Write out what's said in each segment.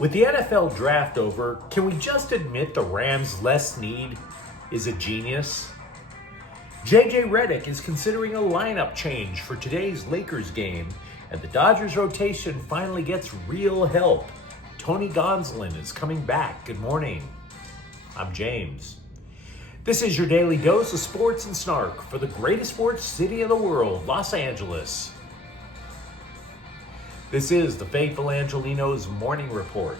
With the NFL draft over, can we just admit the Rams' Les Snead is a genius? JJ Redick is considering a lineup change for today's Lakers game, and the Dodgers rotation finally gets real help. Tony Gonsolin is coming back. Good morning. I'm James. This is your daily dose of sports and snark for the greatest sports city in the world, Los Angeles. This is the Faithful Angelenos Morning Report.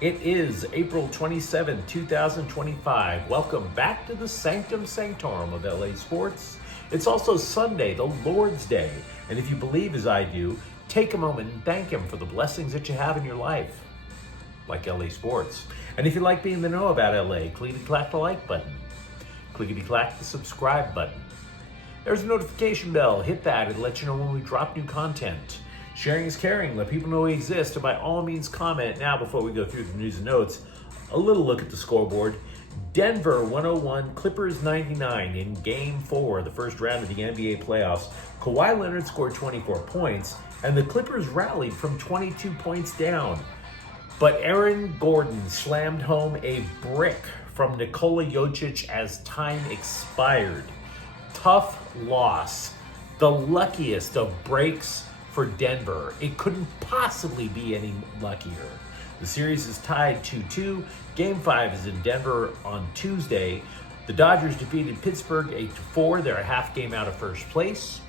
It is April 27, 2025. Welcome back to the Sanctum Sanctorum of LA Sports. It's also Sunday, the Lord's Day. And if you believe as I do, take a moment and thank Him for the blessings that you have in your life, like LA Sports. And if you like being in the know about LA, clickety-clack the like button. Clickety-clack the subscribe button. There's a notification bell. Hit that. It'll let you know when we drop new content. Sharing is caring. Let people know we exist. And by all means, comment. Now, before we go through the news and notes, a little look at the scoreboard. Denver 101, Clippers 99 in Game 4, the first round of the NBA playoffs. Kawhi Leonard scored 24 points, and the Clippers rallied from 22 points down. But Aaron Gordon slammed home a brick from Nikola Jokic as time expired. Tough loss. The luckiest of breaks for Denver. It couldn't possibly be any luckier. The series is tied 2-2. Game 5 is in Denver on Tuesday. The Dodgers defeated Pittsburgh 8-4. They're a half game out of first place.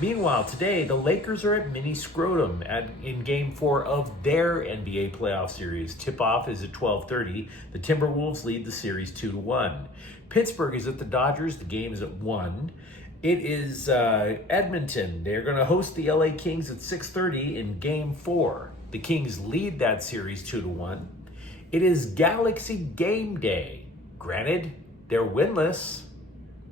Meanwhile, today, the Lakers are at Mini Scrotum in Game 4 of their NBA playoff series. Tip-off is at 12:30. The Timberwolves lead the series 2-1. Pittsburgh is at the Dodgers. The game is at 1. It is Edmonton. They're going to host the LA Kings at 6:30 in Game 4. The Kings lead that series 2-1. It is Galaxy Game Day. Granted, they're winless.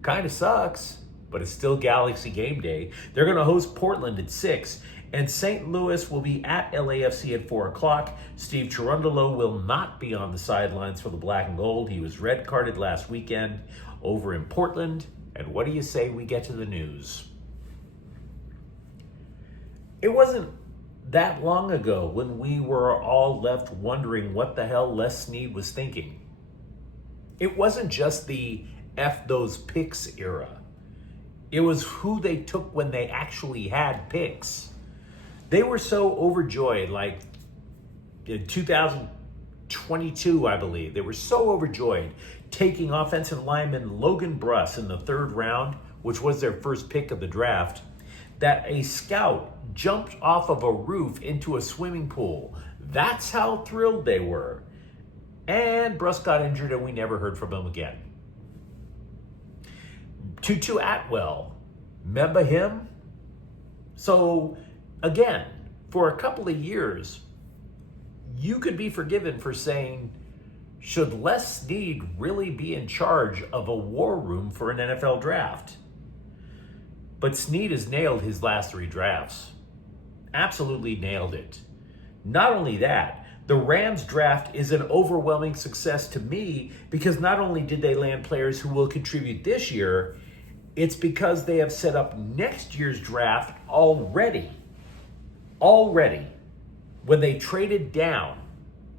Kind of sucks, but it's still Galaxy Game Day. They're going to host Portland at 6, and St. Louis will be at LAFC at 4 o'clock. Steve Cherundolo will not be on the sidelines for the black and gold. He was red carded last weekend over in Portland. And what do you say we get to the news? It wasn't that long ago when we were all left wondering what the hell Les Snead was thinking. It wasn't just the F those picks era. It was who they took when they actually had picks. They were so overjoyed, like in 2022, I believe. They were so overjoyed taking offensive lineman Logan Bruss in the 3rd round, which was their first pick of the draft, that a scout jumped off of a roof into a swimming pool. That's how thrilled they were. And Bruss got injured and we never heard from him again. Tutu Atwell, remember him? So again, for a couple of years, you could be forgiven for saying, should Les Snead really be in charge of a war room for an NFL draft? But Snead has nailed his last 3 drafts. Absolutely nailed it. Not only that, the Rams draft is an overwhelming success to me because not only did they land players who will contribute this year, it's because they have set up next year's draft already. When they traded down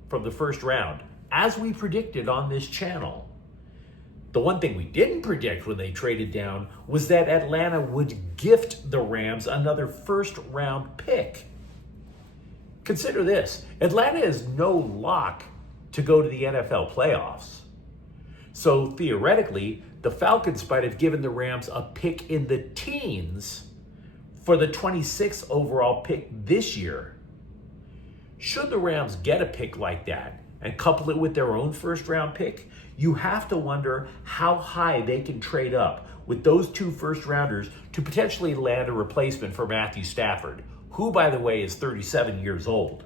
from the first round, as we predicted on this channel. The one thing we didn't predict when they traded down was that Atlanta would gift the Rams another first-round pick. Consider this. Atlanta is no lock to go to the NFL playoffs. So theoretically, the Falcons might have given the Rams a pick in the teens for the 26th overall pick this year. Should the Rams get a pick like that and couple it with their own first-round pick, you have to wonder how high they can trade up with those 2 first-rounders to potentially land a replacement for Matthew Stafford, who, by the way, is 37 years old.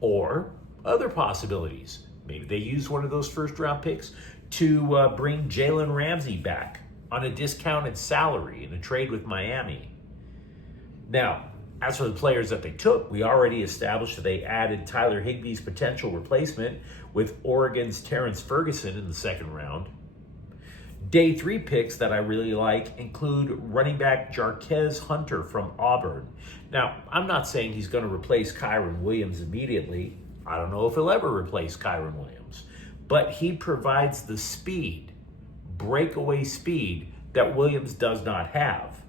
Or other possibilities. Maybe they use one of those first-round picks to bring Jalen Ramsey back on a discounted salary in a trade with Miami. Now, as for the players that they took, we already established that they added Tyler Higbee's potential replacement with Oregon's Terrence Ferguson in the 2nd round. Day 3 picks that I really like include running back Jarquez Hunter from Auburn. Now, I'm not saying he's going to replace Kyron Williams immediately. I don't know if he'll ever replace Kyron Williams, but he provides the speed, breakaway speed, that Williams does not have.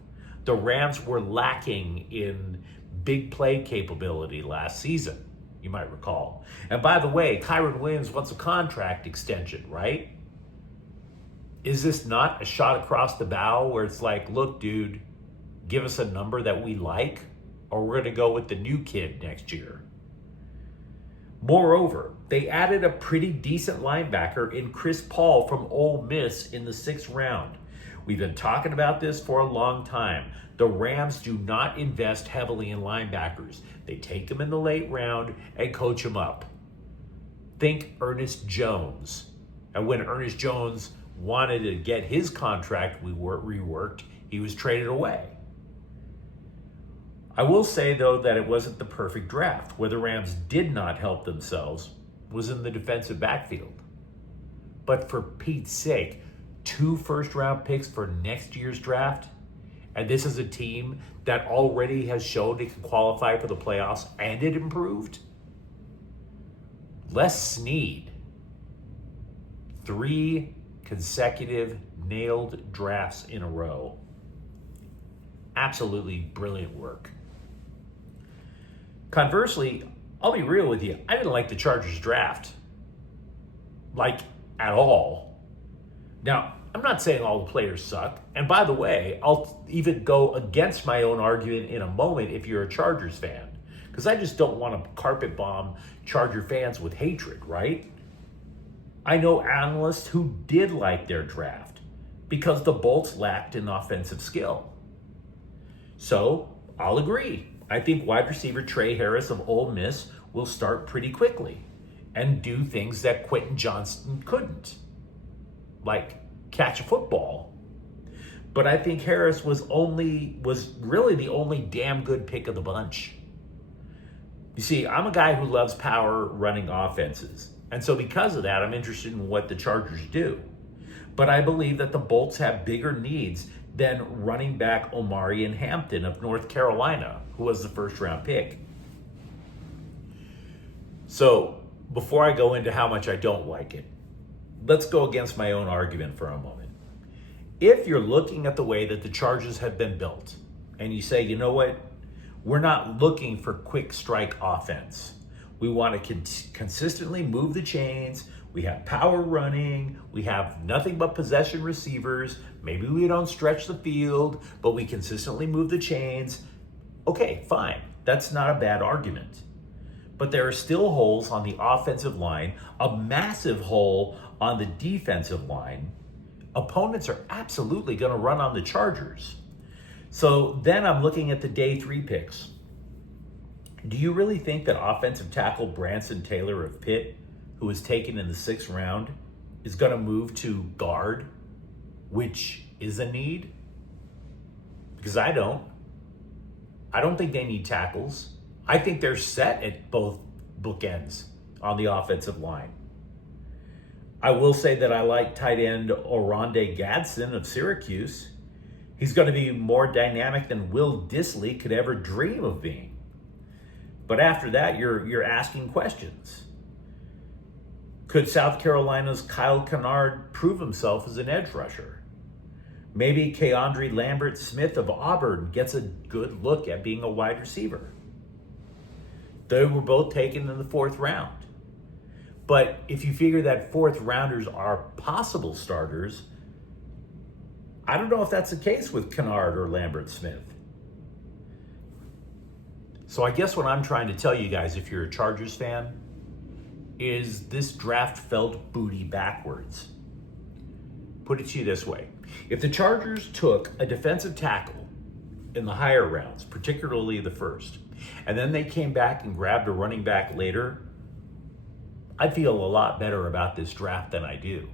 The Rams were lacking in big play capability last season, you might recall. And by the way, Kyron Williams wants a contract extension, right? Is this not a shot across the bow where it's like, look, dude, give us a number that we like, or we're going to go with the new kid next year? Moreover, they added a pretty decent linebacker in Chris Paul from Ole Miss in the 6th round. We've been talking about this for a long time. The Rams do not invest heavily in linebackers. They take them in the late round and coach them up. Think Ernest Jones. And when Ernest Jones wanted to get his contract reworked, he was traded away. I will say, though, that it wasn't the perfect draft. Where the Rams did not help themselves was in the defensive backfield. But for Pete's sake, 2 first-round picks for next year's draft, and this is a team that already has shown it can qualify for the playoffs, and it improved? Les Snead, 3 consecutive nailed drafts in a row. Absolutely brilliant work. Conversely, I'll be real with you, I didn't like the Chargers draft. Like, at all. Now, I'm not saying all the players suck. And by the way, I'll even go against my own argument in a moment if you're a Chargers fan. Because I just don't want to carpet bomb Charger fans with hatred, right? I know analysts who did like their draft because the Bolts lacked in offensive skill. So, I'll agree. I think wide receiver Trey Harris of Ole Miss will start pretty quickly and do things that Quentin Johnston couldn't, like catch a football. But I think Harris was really the only damn good pick of the bunch. You see, I'm a guy who loves power running offenses. And so because of that, I'm interested in what the Chargers do. But I believe that the Bolts have bigger needs than running back Omarion Hampton of North Carolina, who was the first-round pick. So before I go into how much I don't like it, let's go against my own argument for a moment. If you're looking at the way that the Chargers have been built, and you say, you know what, we're not looking for quick strike offense. We want to consistently move the chains. We have power running. We have nothing but possession receivers. Maybe we don't stretch the field, but we consistently move the chains. Okay, fine. That's not a bad argument. But there are still holes on the offensive line, a massive hole on the defensive line. Opponents are absolutely going to run on the Chargers. So then I'm looking at the day 3 picks. Do you really think that offensive tackle Branson Taylor of Pitt, who was taken in the 6th round, is going to move to guard, which is a need? Because I don't. I don't think they need tackles. I think they're set at both bookends on the offensive line. I will say that I like tight end Oronde Gadsden of Syracuse. He's going to be more dynamic than Will Dissly could ever dream of being. But after that, you're asking questions. Could South Carolina's Kyle Kennard prove himself as an edge rusher? Maybe Keandre Lambert-Smith of Auburn gets a good look at being a wide receiver. They were both taken in the 4th round. But if you figure that 4th rounders are possible starters, I don't know if that's the case with Kennard or Lambert-Smith. So I guess what I'm trying to tell you guys, if you're a Chargers fan, is this draft felt booty backwards. Put it to you this way. If the Chargers took a defensive tackle in the higher rounds, particularly the 1st, and then they came back and grabbed a running back later, I'd feel a lot better about this draft than I do.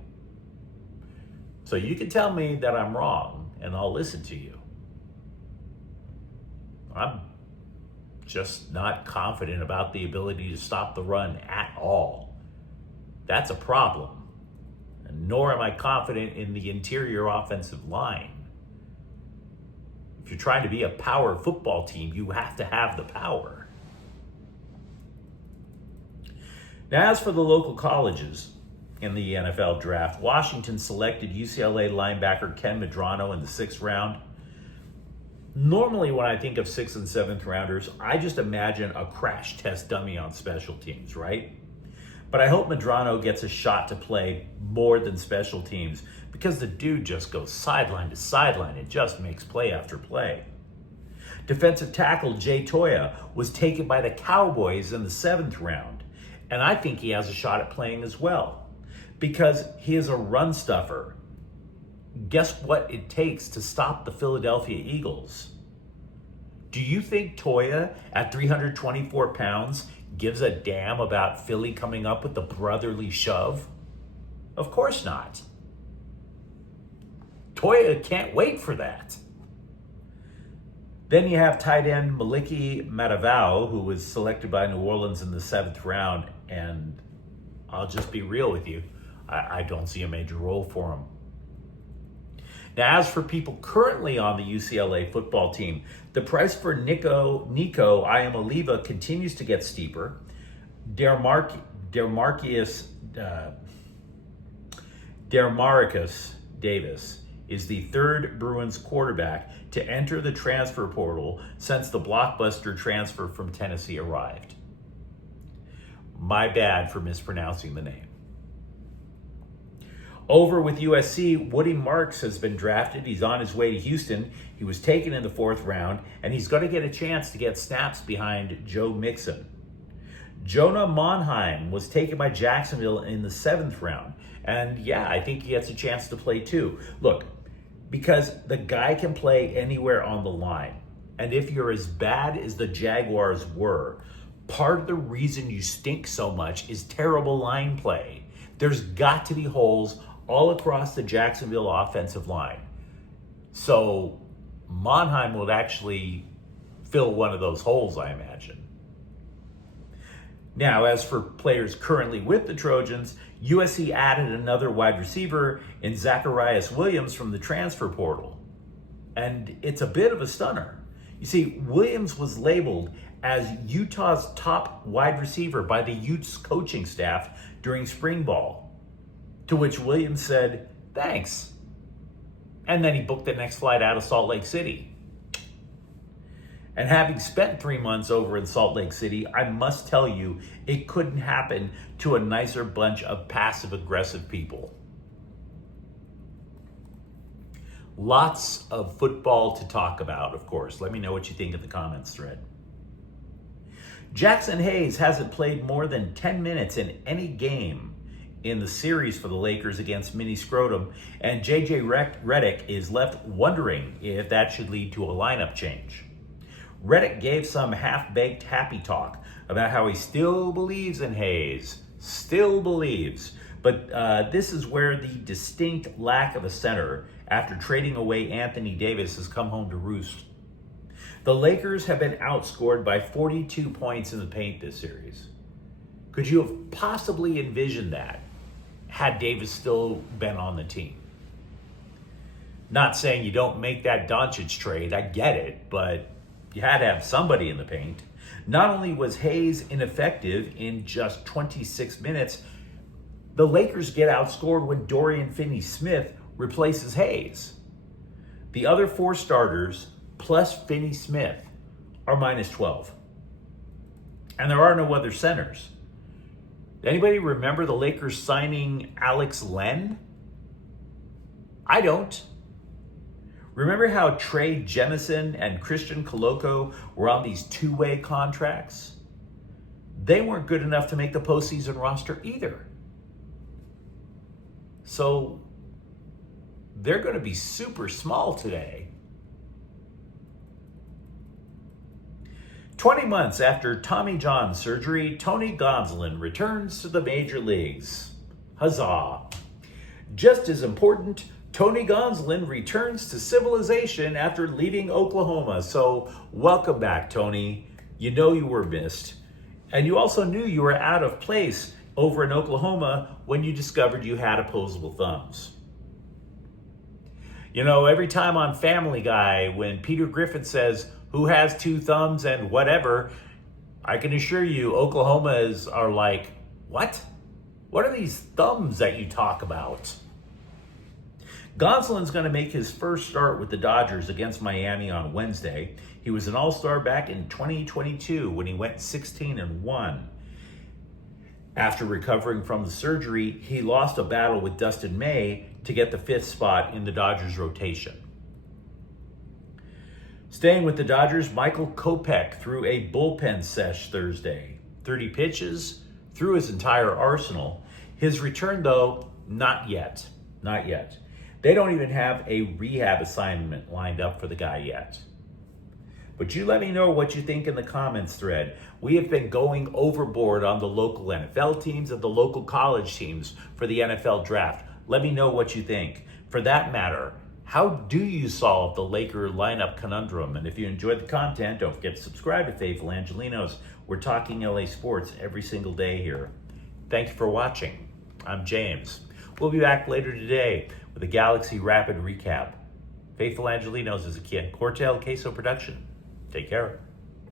So you can tell me that I'm wrong, and I'll listen to you. I'm just not confident about the ability to stop the run at all. That's a problem. And nor am I confident in the interior offensive line. If you're trying to be a power football team, you have to have the power. Now, as for the local colleges in the NFL draft, Washington selected UCLA linebacker Ken Medrano in the 6th round. Normally, when I think of 6th and 7th rounders, I just imagine a crash test dummy on special teams, right? But I hope Medrano gets a shot to play more than special teams because the dude just goes sideline to sideline and just makes play after play. Defensive tackle Jay Toya was taken by the Cowboys in the 7th round, and I think he has a shot at playing as well because he is a run stuffer. Guess what it takes to stop the Philadelphia Eagles? Do you think Toya at 324 pounds gives a damn about Philly coming up with the brotherly shove? Of course not. Toya can't wait for that. Then you have tight end Maliki Matavao, who was selected by New Orleans in the 7th round, and I'll just be real with you, I don't see a major role for him. Now, as for people currently on the UCLA football team, the price for Nico Iamaleava continues to get steeper. Demarcus Davis is the 3rd Bruins quarterback to enter the transfer portal since the blockbuster transfer from Tennessee arrived. My bad for mispronouncing the name. Over with USC, Woody Marks has been drafted. He's on his way to Houston. He was taken in the 4th round, and he's going to get a chance to get snaps behind Joe Mixon. Jonah Monheim was taken by Jacksonville in the 7th round. And yeah, I think he gets a chance to play too. Look, because the guy can play anywhere on the line. And if you're as bad as the Jaguars were, part of the reason you stink so much is terrible line play. There's got to be holes all across the Jacksonville offensive line. So Monheim would actually fill one of those holes, I imagine. Now, as for players currently with the Trojans, USC added another wide receiver in Zacharias Williams from the transfer portal. And it's a bit of a stunner. You see, Williams was labeled as Utah's top wide receiver by the Utes coaching staff during spring ball. To which Williams said, thanks. And then he booked the next flight out of Salt Lake City. And having spent 3 months over in Salt Lake City, I must tell you, it couldn't happen to a nicer bunch of passive-aggressive people. Lots of football to talk about, of course. Let me know what you think in the comments thread. Jackson Hayes hasn't played more than 10 minutes in any game in the series for the Lakers against Mini Scrotum, and JJ Redick is left wondering if that should lead to a lineup change. Redick gave some half-baked happy talk about how he still believes in Hayes, still believes, but this is where the distinct lack of a center after trading away Anthony Davis has come home to roost. The Lakers have been outscored by 42 points in the paint this series. Could you have possibly envisioned that had Davis still been on the team? Not saying you don't make that Doncic trade, I get it, but you had to have somebody in the paint. Not only was Hayes ineffective in just 26 minutes, the Lakers get outscored when Dorian Finney-Smith replaces Hayes. The other 4 starters plus Finney-Smith are minus 12. And there are no other centers. Anybody remember the Lakers signing Alex Len? I don't. Remember how Trey Jemison and Christian Coloco were on these 2-way contracts? They weren't good enough to make the postseason roster either. So they're going to be super small today. 20 months after Tommy John surgery, Tony Gonsolin returns to the major leagues. Huzzah. Just as important, Tony Gonsolin returns to civilization after leaving Oklahoma. So welcome back, Tony. You know you were missed. And you also knew you were out of place over in Oklahoma when you discovered you had opposable thumbs. You know, every time on Family Guy, when Peter Griffin says, who has 2 thumbs and whatever, I can assure you Oklahomas are like, What? What are these thumbs that you talk about? Gonsolin's going to make his first start with the Dodgers against Miami on Wednesday. He was an all-star back in 2022 when he went 16-1. After recovering from the surgery, he lost a battle with Dustin May to get the 5th spot in the Dodgers rotation. Staying with the Dodgers, Michael Kopech threw a bullpen sesh Thursday. 30 pitches, threw his entire arsenal. His return, though, not yet. Not yet. They don't even have a rehab assignment lined up for the guy yet. But you let me know what you think in the comments thread. We have been going overboard on the local NFL teams and the local college teams for the NFL draft. Let me know what you think. For that matter, how do you solve the Laker lineup conundrum? And if you enjoyed the content, don't forget to subscribe to Faithful Angelenos. We're talking LA sports every single day here. Thank you for watching. I'm James. We'll be back later today with a Galaxy Rapid recap. Faithful Angelenos is a Cortel Queso production. Take care.